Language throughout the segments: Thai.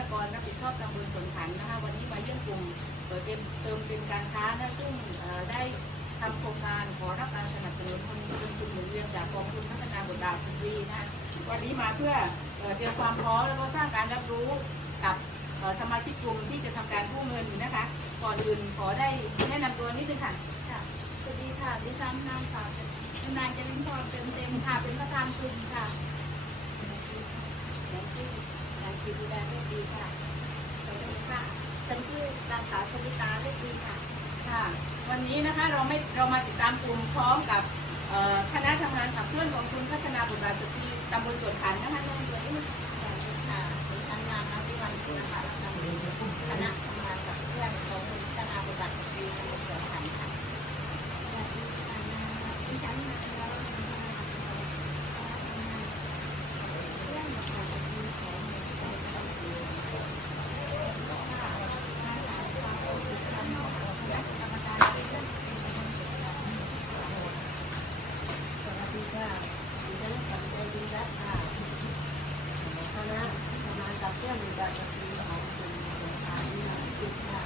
นกรรับผิดชอบตำบลสวนขันนะคะวันนี้มาเยี่ยมกลุ่มเปิดเติมเติมเป็นการค้านะซึ่งได้ทำโครงการขอรับการสนับสนุนคนเป็นกลุ่มหมุนเวียนจากกองทุนพัฒนาบทบาทสตรีนะคะวันนี้มาเพื่อเอ่อเตรียมความพร้อมแล้วก็สร้างการรับรู้กับสมาชิกกลุ่มที่จะทำการกู้เงินนะคะ ก่อนอื่นขอได้แนะนำตัวนิดนึงค่ะสวัสดีค่ะดิฉันนางสาวเนายจริญพรเติมเต็มค่ะเป็นประธานกลุ่มค่ะ นางชีดาเลือดดีค่ะสวัสดีค่ะฉันชื่อนางสาวชลิตาเลือดดีค่ะ ค่ะ วันนี้นะคะเราไม่เรามาติดตามกลุ่มพร้อมกับเอ่อคณะทำงานขับเคลื่อนกองทุนพัฒนาบทบาทสตรีตำบลสวนขันนะคะน้องตัวนี้สวัสดีค่ะดิฉันนางนาวิวันคุณนะคะและทำคณะทำงานกับเพื่อนของคุณพัฒนาบทบาทสตรีตำบลสวนขันค่ะ สวัสดีค่ะดิฉันนางวรวรรณพัฒนาเรื่องค่ะมีของในใจใจดีค่ะนางสาวความรู้สึกทางของคณะกรรมการเรื่องที่กำลังจัดการ สวัสดี ค่ะดิฉันสังใจดีรัตน์ค่ะคณะทำงานกับเพื่อนบทบาทสตรีของคุณสวนขันนางจิตค่ะ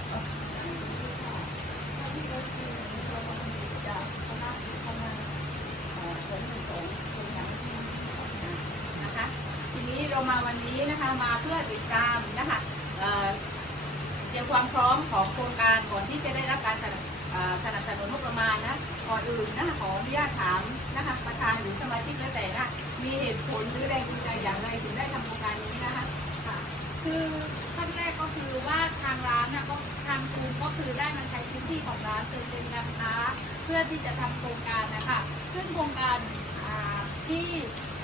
ที่เราคือเรากำลังจะคณะทำงานเอ่อสวนสนคุณยังนะคะ ทีนี้เรามาวันนี้นะคะมาเพื่อติดตามนะคะเตรียมความพร้อมของโครงการก่อนที่จะได้รับการสนับสนุนงบประมาณนะ ก่อนอื่นนะคะขออนุญาตถามนะคะประธานหรือสมาชิกแล้วแต่นะมีเหตุผลหรือแรงจูงใจอย่างไรถึงได้ทำโครงการนี้นะคะค่ะ คือขั้นแรกก็คือว่าทางร้านนะก็ทางกลุ่มก็คือได้มาใช้พื้นที่ของร้านเติมเต็มการค้าเพื่อที่จะทำโครงการนะคะซึ่งโครงการอ่าที่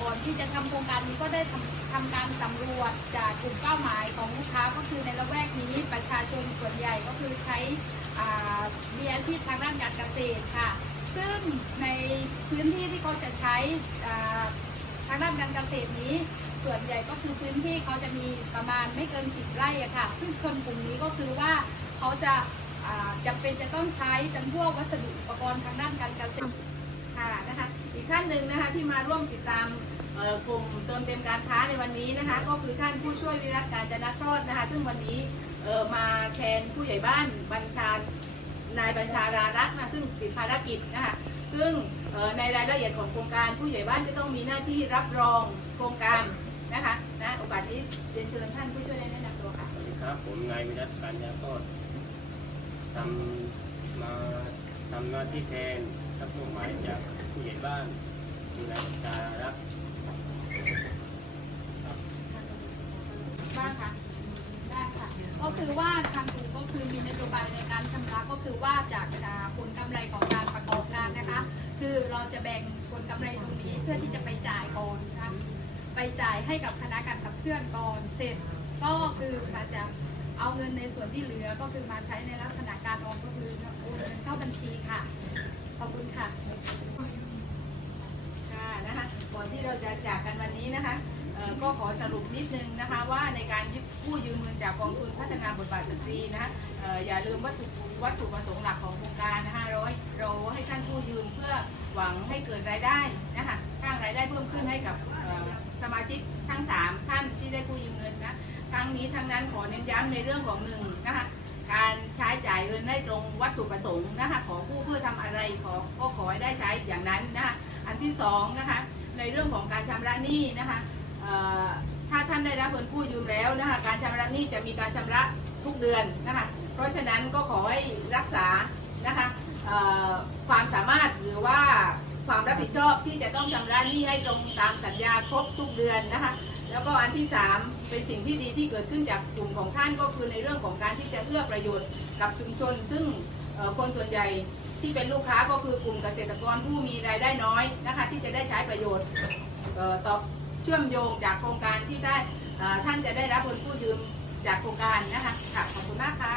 ก่อนที่จะทำโครงการนี้ก็ได้ทำทำการสำรวจจากกลุ่มเป้าหมายของลูกค้าก็คือในละแวกนี้ประชาชนส่วนใหญ่ก็คือใช้ มีอาชีพทางด้านการเกษตรค่ะ ซึ่งในพื้นที่ที่เขาจะใช้ทางด้านการเกษตรนี้ ส่วนใหญ่ก็คือพื้นที่เขาจะมีประมาณไม่เกินสิบไร่ค่ะ ซึ่งคนกลุ่มนี้ก็คือว่าเขาจะจำเป็นจะต้องใช้เป็นพวกวัสดุอุปกรณ์ทางด้านการเกษตรค่ะนะคะอีกท่านหนึ่งนะคะที่มาร่วมติดตามกลุ่มเติมเต็มการค้าในวันนี้นะคะ ก็คือท่านผู้ช่วยวิรัตการจนะโชตนะคะ ซึ่งวันนี้ เอ่อมาแทนผู้ใหญ่บ้านบัญชานายบัญชารารักษ์นะซึ่งติดภารกิจนะคะซึ่งเอ่อในรายละเอียดของโครงการผู้ใหญ่บ้านจะต้องมีหน้าที่รับรองโครงการนะคะนะโอกาสนี้เรียนเชิญท่านผู้ช่วยได้แนะนำตัวค่ะสวัสดีครับผมนายวิรัตการยาโคตรทำมาทำหน้าที่แทนรับมอบหมายจากผู้ใหญ่บ้านมีนายประชารักษ์บ้างค่ะได้ ก็คือว่าทางกลุ่มก็คือมีนโยบายในการชำระก็คือว่าจากจากผลกำไรของการประกอบการนะคะ คือเราจะแบ่งผลกำไรตรงนี้เพื่อที่จะไปจ่ายก่อนนะคะไปจ่ายให้กับคณะการขับเคลื่อนก่อนเสร็จ ก็คือมาจะเอาเงินในส่วนที่เหลือก็คือมาใช้ในลักษณะการออมก็คือโอนเงินเข้าบัญชีค่ะ ขอบคุณค่ะ ค่ะนะคะก่อนที่เราจะจากกันวันนี้นะคะก็ขอสรุปนิดนึงนะคะว่าในการยึดกู้ยืมเงินจากกองทุนพัฒนาบทบาทสตรีนะะออย่าลืมวัตถุวัตถุประสงค์หลักของโครงการนะคะเราให้เราให้ท่านกู้ยืมเพื่อหวังให้เกิดรายได้นะคะสร้างรายได้เพิ่มขึ้นให้กับสมาชิกทั้ง 3 ท่านที่ได้กู้ยืมเงินนะทั้งนี้ทั้งนั้นขอเน้นย้ำในเรื่องของหนึ่งนะคะการใช้จ่ายเงินได้ตรงวัตถุประสงค์นะคะขอกู้เพื่อทำอะไรขอก็ขอให้ได้ใช้อย่างนั้นนะคะ อันที่สองนะคะในเรื่องของการชำระหนี้นะคะถ้าท่านได้รับเงินกู้ยืมแล้วนะคะการชำระหนี้จะมีการชำระทุกเดือนนะคะเพราะฉะนั้นก็ขอให้รักษานะคะความสามารถหรือว่าความรับผิดชอบที่จะต้องชำระหนี้ให้ตรงตามสัญญาครบทุกเดือนนะคะแล้วก็อันที่สามเป็นสิ่งที่ดีที่เกิดขึ้นจากกลุ่มของท่านก็คือในเรื่องของการที่จะเอื้อประโยชน์กับชุมชน ซึ่ง คนส่วนใหญ่ที่เป็นลูกค้าก็คือกลุ่มเกษตรกรผู้มีรายได้น้อยนะคะที่จะได้ใช้ประโยชน์ต่อเชื่อมโยงจากโครงการที่ได้ท่านจะได้รับเงินกู้ยืมจากโครงการนะคะค่ะขอบคุณมากค่ะ